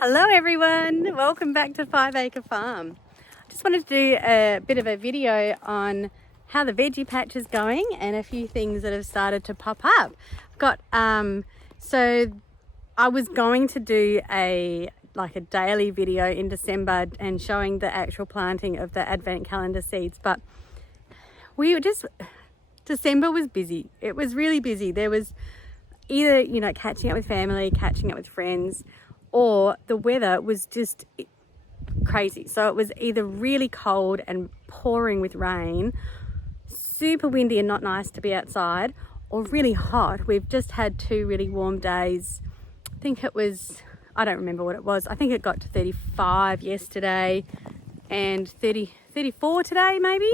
Hello everyone, welcome back to 5 Acre Farm. I just wanted to do a bit of a video on how the veggie patch is going and a few things that have started to pop up. I've got, so I was going to do a daily video in December and showing the actual planting of the advent calendar seeds, but December was busy. It was really busy. There was either, catching up with family, catching up with friends, or the weather was just crazy. So it was either really cold and pouring with rain, super windy and not nice to be outside, or really hot. We've just had 2 really warm days. I think it was, I don't remember what it was. I think it got to 35 yesterday and 34 today maybe.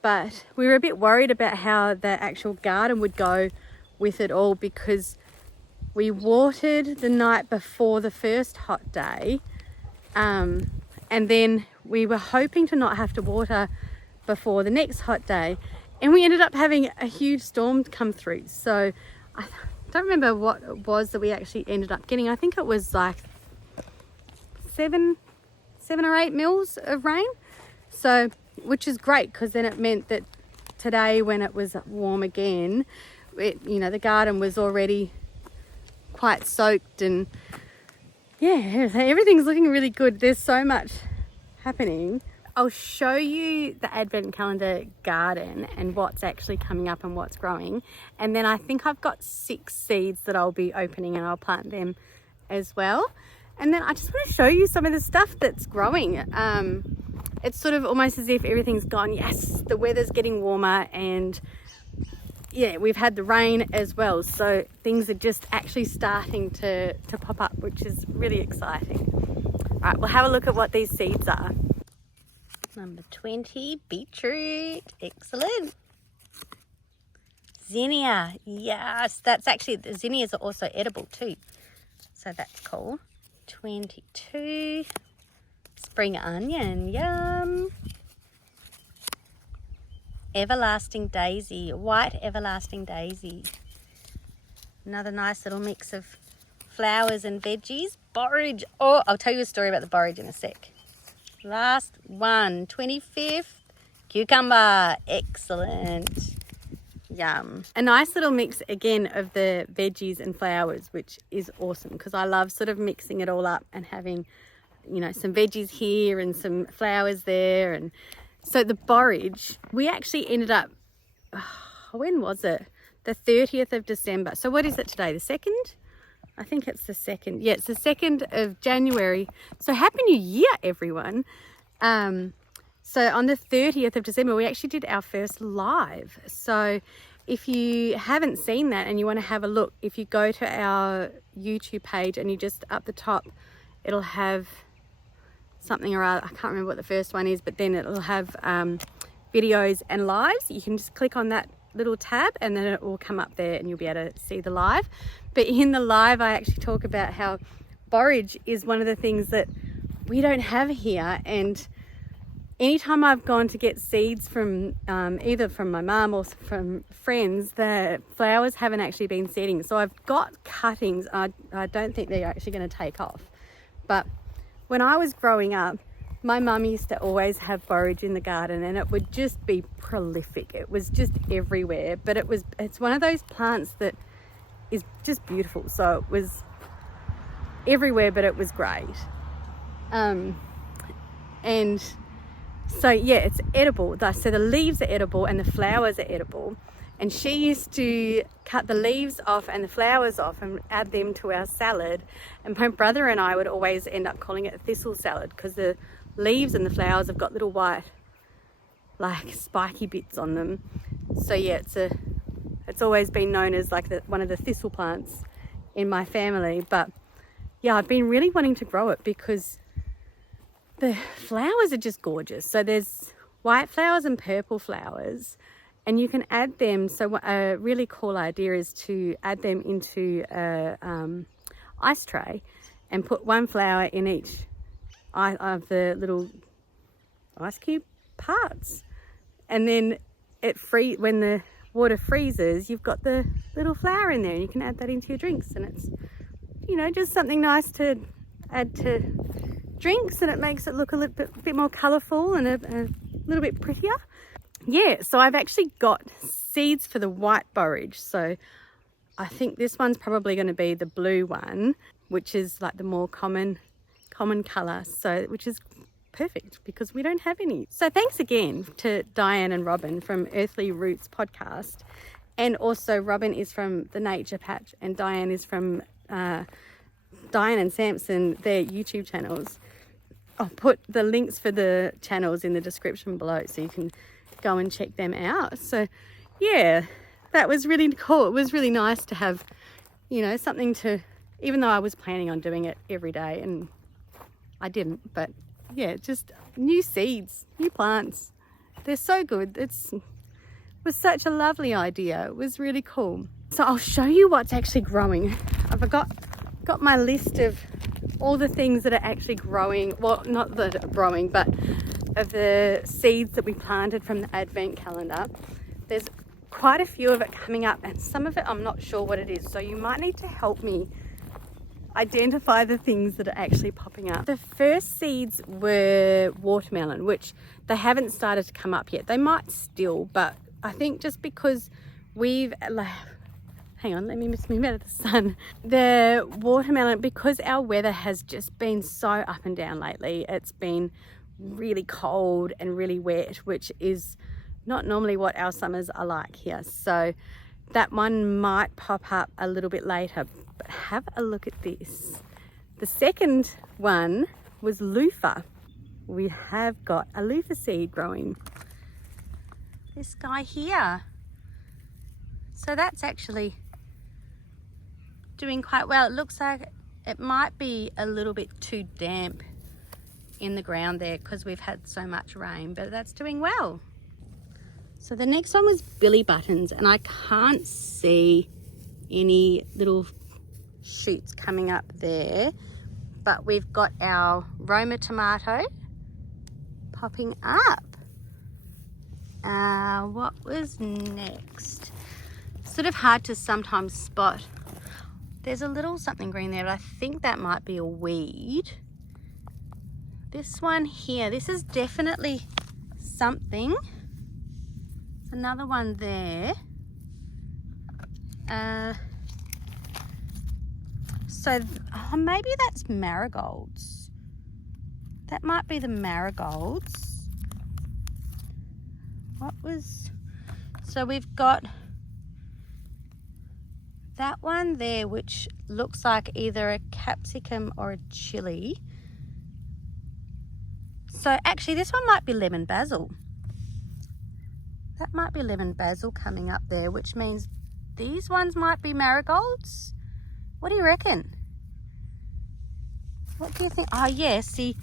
But we were a bit worried about how the actual garden would go with it all, because we watered the night before the first hot day, and then we were hoping to not have to water before the next hot day, and we ended up having a huge storm come through. So I don't remember what it was that we actually ended up getting. I think it was like 7 or 8 mils of rain, so which is great, because then it meant that today when it was warm again, the garden was already quite soaked, and yeah, everything's looking really good. There's so much happening. I'll show you the advent calendar garden and what's actually coming up and what's growing, and then I think I've got 6 seeds that I'll be opening and I'll plant them as well. And then I just want to show you some of the stuff that's growing. It's sort of almost as if everything's gone, yes, the weather's getting warmer, and yeah, we've had the rain as well, so things are just actually starting to pop up, which is really exciting. All right, we'll have a look at what these seeds are. Number 20, beetroot, excellent. Zinnia, yes, that's actually, the zinnias are also edible too, so that's cool. 22, spring onion, yum. Everlasting daisy, white everlasting daisy. Another nice little mix of flowers and veggies. Borage, oh, I'll tell you a story about the borage in a sec. Last one, 25th, cucumber, excellent. Yum. A nice little mix again of the veggies and flowers, which is awesome, because I love sort of mixing it all up and having, some veggies here and some flowers there. And so the borage, we actually ended up, when was it? The 30th of December. So what is it today? The 2nd? I think it's the 2nd. Yeah, it's the 2nd of January. So Happy New Year, everyone. So on the 30th of December, we actually did our first live. So if you haven't seen that and you want to have a look, if you go to our YouTube page and you just up the top, it'll have something or other. I can't remember what the first one is, but then it'll have videos and lives. You can just click on that little tab and then it will come up there and you'll be able to see the live. But in the live, I actually talk about how borage is one of the things that we don't have here, and anytime I've gone to get seeds from either from my mum or from friends, the flowers haven't actually been seeding. So I've got cuttings. I don't think they're actually going to take off. But when I was growing up, my mum used to always have borage in the garden, and it would just be prolific. It was just everywhere. But it's one of those plants that is just beautiful. So it was everywhere, but it was great. And so yeah, it's edible. So the leaves are edible and the flowers are edible. And she used to cut the leaves off and the flowers off and add them to our salad. And my brother and I would always end up calling it thistle salad, because the leaves and the flowers have got little white, spiky bits on them. So yeah, it's always been known as one of the thistle plants in my family. But yeah, I've been really wanting to grow it because the flowers are just gorgeous. So there's white flowers and purple flowers, and you can add them. So a really cool idea is to add them into a ice tray and put one flower in each of the little ice cube parts, and then when the water freezes, you've got the little flower in there and you can add that into your drinks, and it's you know, just something nice to add to drinks, and it makes it look a little bit more colourful and a little bit prettier. Yeah, so I've actually got seeds for the white borage. So I think this one's probably going to be the blue one, which is like the more common colour, so which is perfect because we don't have any. So thanks again to Diane and Robin from Earthly Roots podcast, and also Robin is from the Nature Patch and Diane is from Diane and Samson, their YouTube channels. I'll put the links for the channels in the description below so you can go and check them out. So yeah, that was really cool. It was really nice to have, you know, something to, even though I was planning on doing it every day and I didn't, but yeah, just new seeds, new plants. They're so good. It was such a lovely idea. It was really cool. So I'll show you what's actually growing. I've got my list of all the things that are actually growing. Well, not that are growing, but of the seeds that we planted from the advent calendar. There's quite a few of it coming up, and some of it I'm not sure what it is. So you might need to help me identify the things that are actually popping up. The first seeds were watermelon, which they haven't started to come up yet. They might still, but I think just because we've, hang on, let me just move out of the sun. The watermelon, because our weather has just been so up and down lately, it's been really cold and really wet, which is not normally what our summers are like here. So that one might pop up a little bit later, but have a look at this. The second one was Luffa. We have got a Luffa seed growing. This guy here. So that's actually doing quite well. It looks like it might be a little bit too damp in the ground there because we've had so much rain, but that's doing well. So the next one was Billy Buttons, and I can't see any little shoots coming up there, but we've got our Roma tomato popping up. What was next? Sort of hard to sometimes spot. There's a little something green there, but I think that might be a weed. This one here, this is definitely something. Another one there. Maybe that's marigolds. That might be the marigolds. So we've got that one there, which looks like either a capsicum or a chili. So actually this one might be lemon basil. That might be lemon basil coming up there, which means these ones might be marigolds. What do you reckon? What do you think? Oh yeah, see,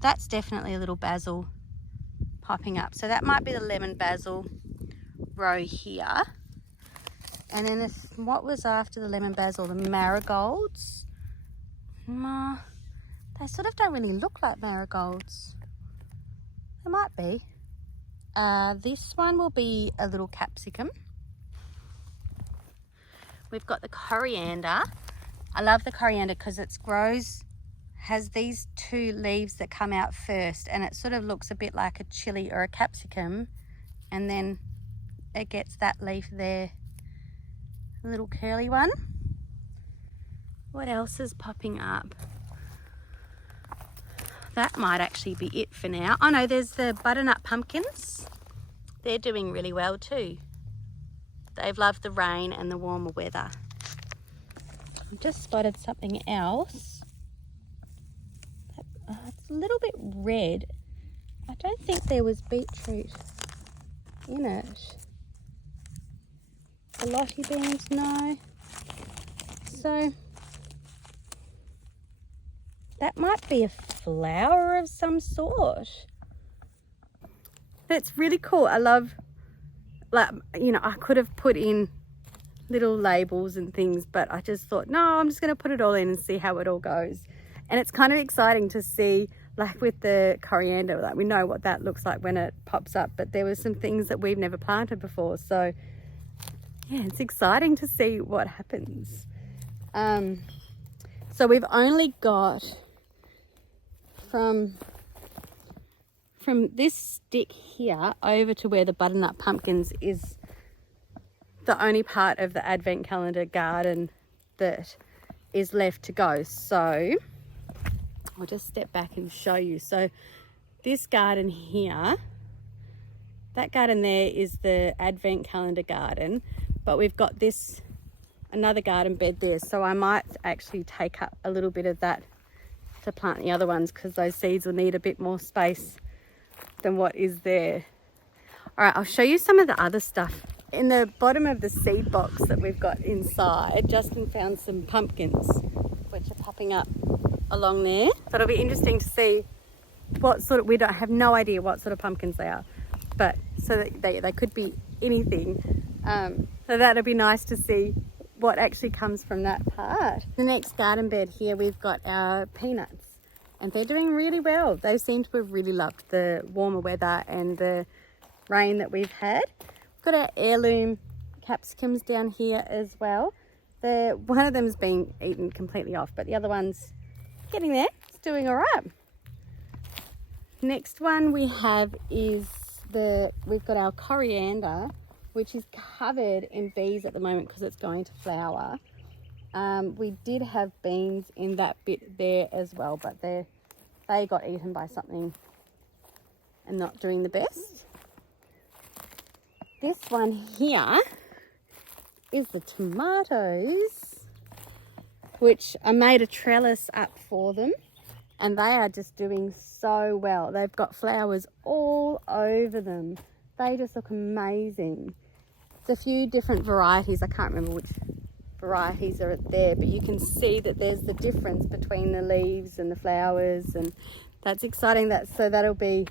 that's definitely a little basil popping up. So that might be the lemon basil row here. And then what was after the lemon basil? The marigolds. They sort of don't really look like marigolds. They might be. This one will be a little capsicum. We've got the coriander. I love the coriander because it has these two leaves that come out first, and it sort of looks a bit like a chili or a capsicum, and then it gets that leaf there, a little curly one. What else is popping up? That might actually be it for now. Oh no, there's the butternut pumpkins. They're doing really well too. They've loved the rain and the warmer weather. I've just spotted something else. It's a little bit red. I don't think there was beetroot in it. The lottie beans, no. So that might be a flower of some sort. That's really cool. I love, like, you know, I could have put in little labels and things, but I just thought, no, I'm just going to put it all in and see how it all goes. And it's kind of exciting to see, like with the coriander, like we know what that looks like when it pops up, but there were some things that we've never planted before. So yeah, it's exciting to see what happens. So we've only got from this stick here over to where the butternut pumpkins is the only part of the advent calendar garden that is left to go. So I'll just step back and show you. So this garden here, that garden there is the advent calendar garden, but we've got this another garden bed there, so I might actually take up a little bit of that to plant the other ones, because those seeds will need a bit more space than what is there. All right, I'll show you some of the other stuff. In the bottom of the seed box that we've got inside, Justin found some pumpkins which are popping up along there. So it'll be interesting to see what sort of, we don't have no idea what sort of pumpkins they are, but so that they could be anything. So that'll be nice to see what actually comes from that part. The next garden bed here, we've got our peanuts, and they're doing really well. They seem to have really loved the warmer weather and the rain that we've had. We've got our heirloom capsicums down here as well. One of them's been eaten completely off, but the other one's getting there. It's doing all right. Next one we have is we've got our coriander, which is covered in bees at the moment because it's going to flower. We did have beans in that bit there as well, but they got eaten by something and not doing the best. This one here is the tomatoes, which I made a trellis up for them, and they are just doing so well. They've got flowers all over them. They just look amazing. There's a few different varieties. I can't remember which varieties are there, but you can see that there's the difference between the leaves and the flowers, and that's exciting. So that'll be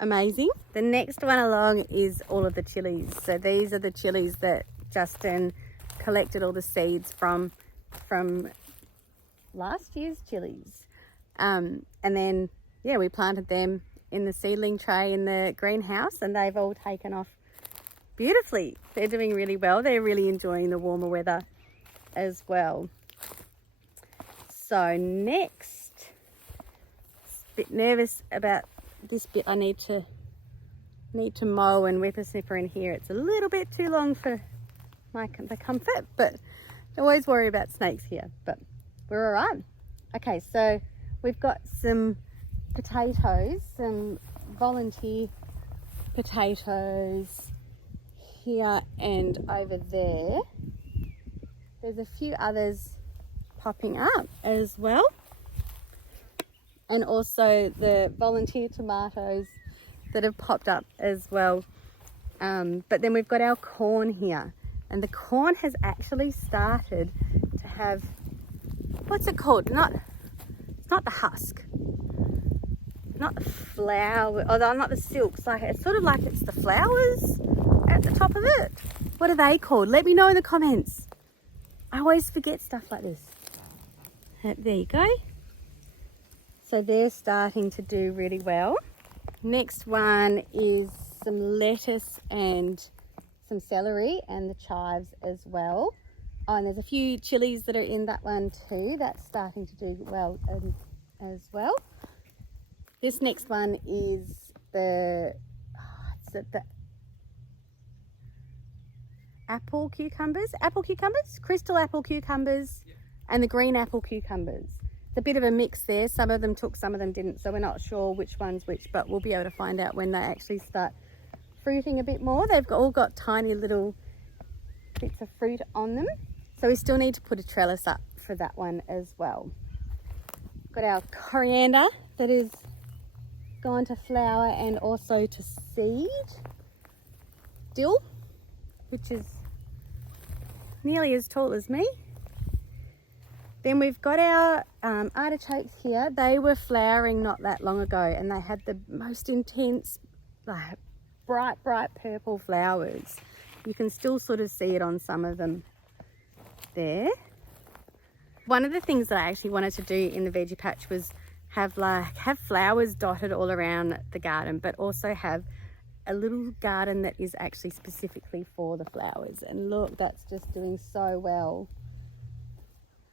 amazing. The next one along is all of the chilies. So these are the chilies that Justin collected all the seeds from last year's chilies. And then, yeah, we planted them in the seedling tray in the greenhouse, and they've all taken off beautifully. They're doing really well. They're really enjoying the warmer weather as well. So next, a bit nervous about this bit. I need to mow and whippersnipper in here. It's a little bit too long for the comfort, but I always worry about snakes here, but we're all right. Okay, so we've got some potatoes, some volunteer potatoes here and over there. There's a few others popping up as well, and also the volunteer tomatoes that have popped up as well. But then we've got our corn here, and the corn has actually started to have, what's it called? It's not the husk, not the flower, or not the silks. Like, it's sort of like it's the flowers at the top of it. What are they called? Let me know in the comments. I always forget stuff like this. There you go. So they're starting to do really well. Next one is some lettuce and some celery and the chives as well. Oh, and there's a few chilies that are in that one too. That's starting to do well as well. This next one is the apple cucumbers, crystal apple cucumbers, and the green apple cucumbers. It's a bit of a mix there. Some of them took, some of them didn't, so we're not sure which one's which, but we'll be able to find out when they actually start fruiting a bit more. They've all got tiny little bits of fruit on them, so we still need to put a trellis up for that one as well. Got our coriander that is gone to flower and also to seed. Dill, which is nearly as tall as me. Then we've got our artichokes here. They were flowering not that long ago, and they had the most intense, like, bright purple flowers. You can still sort of see it on some of them there. One of the things that I actually wanted to do in the veggie patch was have flowers dotted all around the garden, but also have a little garden that is actually specifically for the flowers. And look, that's just doing so well.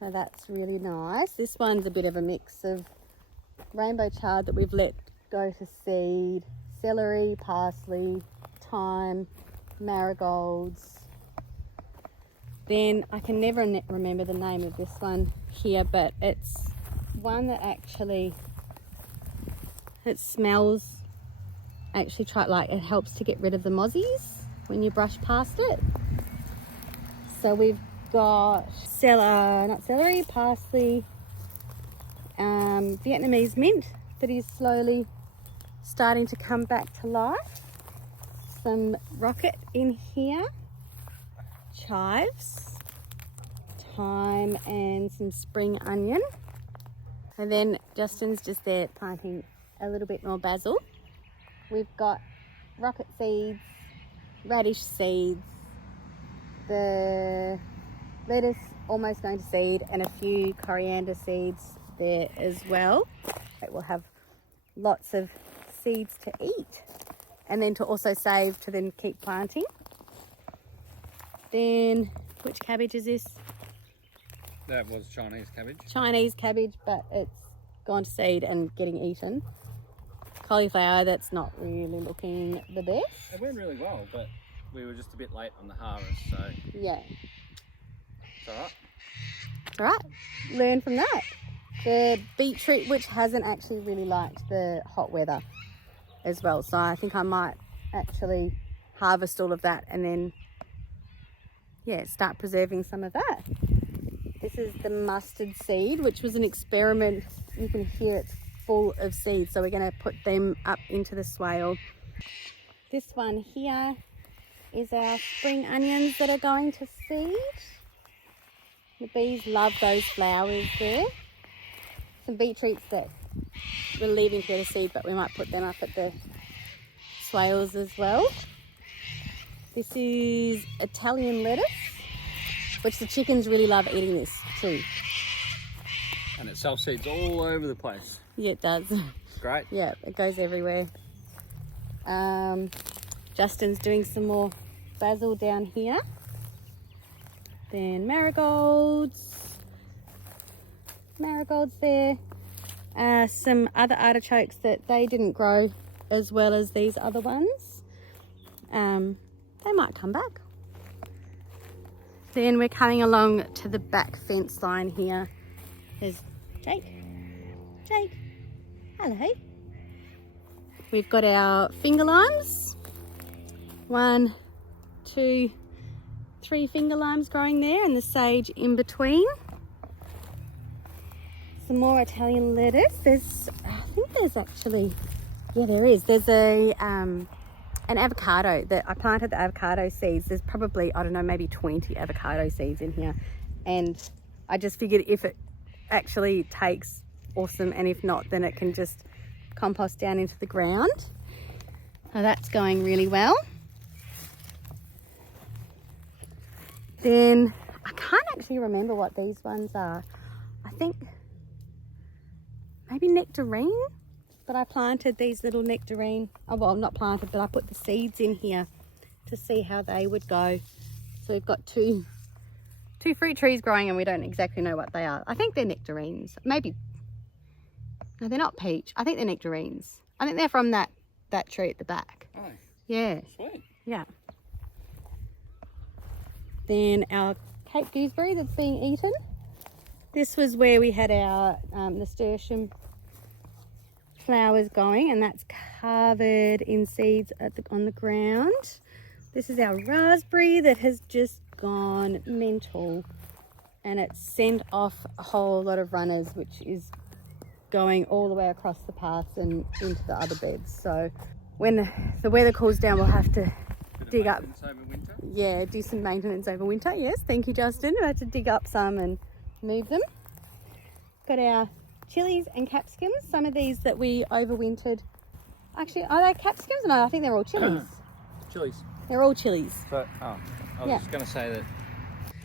So that's really nice. This one's a bit of a mix of rainbow chard that we've let go to seed, celery, parsley, thyme, marigolds. Then I can never remember the name of this one here, but it's one that actually, it smells, actually it helps to get rid of the mozzies when you brush past it. So we've got celery, parsley, Vietnamese mint that is slowly starting to come back to life. Some rocket in here, chives, thyme, and some spring onion. And then Justin's just there planting a little bit more basil. We've got rocket seeds, radish seeds, the lettuce almost going to seed, and a few coriander seeds there as well. It will have lots of seeds to eat and then to also save to then keep planting. Then, which cabbage is this? That was Chinese cabbage. Chinese cabbage, but it's gone to seed and getting eaten. Cauliflower, that's not really looking the best. It went really well, but we were just a bit late on the harvest, so yeah, it's alright. It's alright. Learn from that. The beetroot, which hasn't actually really liked the hot weather as well, so I think I might actually harvest all of that and then start preserving some of that. This is the mustard seed, which was an experiment. You can hear it's full of seeds, so we're going to put them up into the swale. This one here is our spring onions that are going to seed. The bees love those flowers there. Some beetroots that we're leaving to go to seed, but we might put them up at the swales as well. This is Italian lettuce, which the chickens really love eating this too. And it self-seeds all over the place. Yeah, it does. It's great. Yeah, it goes everywhere. Justin's doing some more basil down here. Then marigolds there. Some other artichokes that they didn't grow as well as these other ones. They might come back. Then we're coming along to the back fence line here. There's Jake. Hello. We've got our finger limes. 1, 2, 3 finger limes growing there, and the sage in between. Some more Italian lettuce. There's an avocado that I planted, the avocado seeds. There's probably, I don't know, maybe 20 avocado seeds in here, and I just figured if it actually takes, awesome, and if not, then it can just compost down into the ground. So that's going really well. Then I can't actually remember what these ones are. I think maybe nectarine, but I planted these little nectarine. Oh, well, not planted, but I put the seeds in here to see how they would go. So we've got two fruit trees growing, and we don't exactly know what they are. I think they're nectarines. Maybe, no, they're not peach. I think they're nectarines. I think they're from that tree at the back. Oh, yeah. Sweet. Yeah. Then our Cape gooseberry that's being eaten. This was where we had our nasturtium flowers going, and that's covered in seeds on the ground. This is our raspberry that has just gone mental, and it's sent off a whole lot of runners, which is going all the way across the paths and into the other beds. So when the weather cools down, we'll have to dig up. Over winter? Yeah, do some maintenance over winter. Yes, thank you, Justin. We'll have to dig up some and move them. Got our chilies and capsicums. Some of these that we overwintered. Actually, are they capsicums? No, I think they're all chilies. Chillies. They're all chilies. So, I was just going to say that.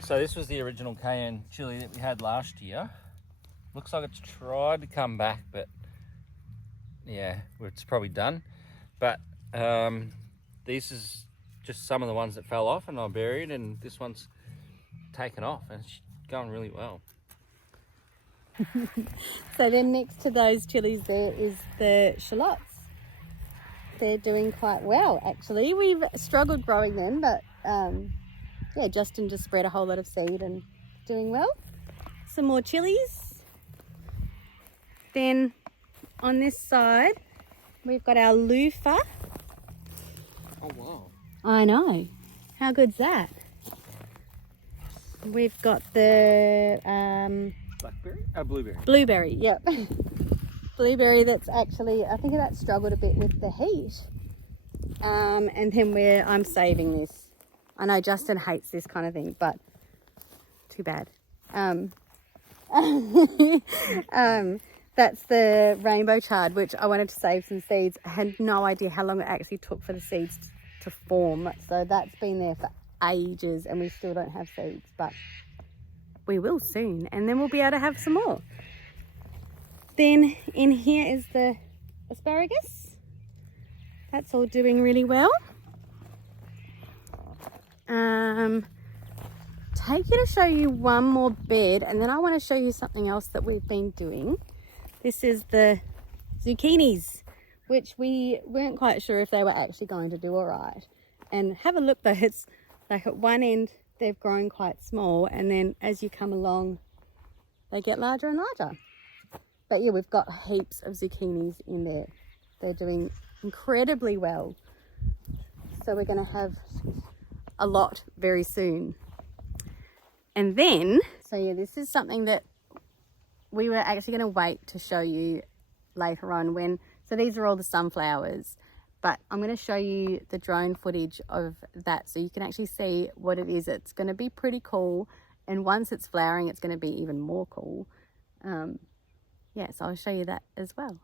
So this was the original cayenne chilli that we had last year. Looks like it's tried to come back, but yeah, it's probably done. But this is just some of the ones that fell off and I buried, and this one's taken off and it's going really well. So then next to those chilies there is the shallots. They're doing quite well actually. We've struggled growing them, but yeah, Justin just spread a whole lot of seed and doing well. Some more chilies. Then on this side we've got our Luffa. Oh wow. I know. How good's that? We've got the Blackberry? Blueberry. blueberry, yep. Blueberry that's actually, I think that struggled a bit with the heat. And then I'm saving this. I know Justin hates this kind of thing, but too bad. That's the rainbow chard, which I wanted to save some seeds. I had no idea how long it actually took for the seeds to form. So that's been there for ages and we still don't have seeds, but we will soon. And then we'll be able to have some more. Then in here is the asparagus. That's all doing really well. Take you to show you one more bed and then I want to show you something else that we've been doing. This is the zucchinis, which we weren't quite sure if they were actually going to do all right. And have a look though, it's like at one end they've grown quite small and then as you come along they get larger and larger. But yeah, we've got heaps of zucchinis in there. They're doing incredibly well. So we're going to have a lot very soon. And then, so yeah, this is something that we were actually going to wait to show you later on when, so these are all the sunflowers, but I'm going to show you the drone footage of that so you can actually see what it is. It's going to be pretty cool. And once it's flowering, it's going to be even more cool. Yeah, so I'll show you that as well.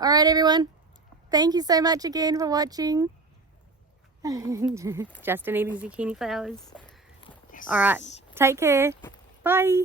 All right, everyone. Thank you so much again for watching. Justin eating zucchini flowers. Yes. All right. Take care. Bye.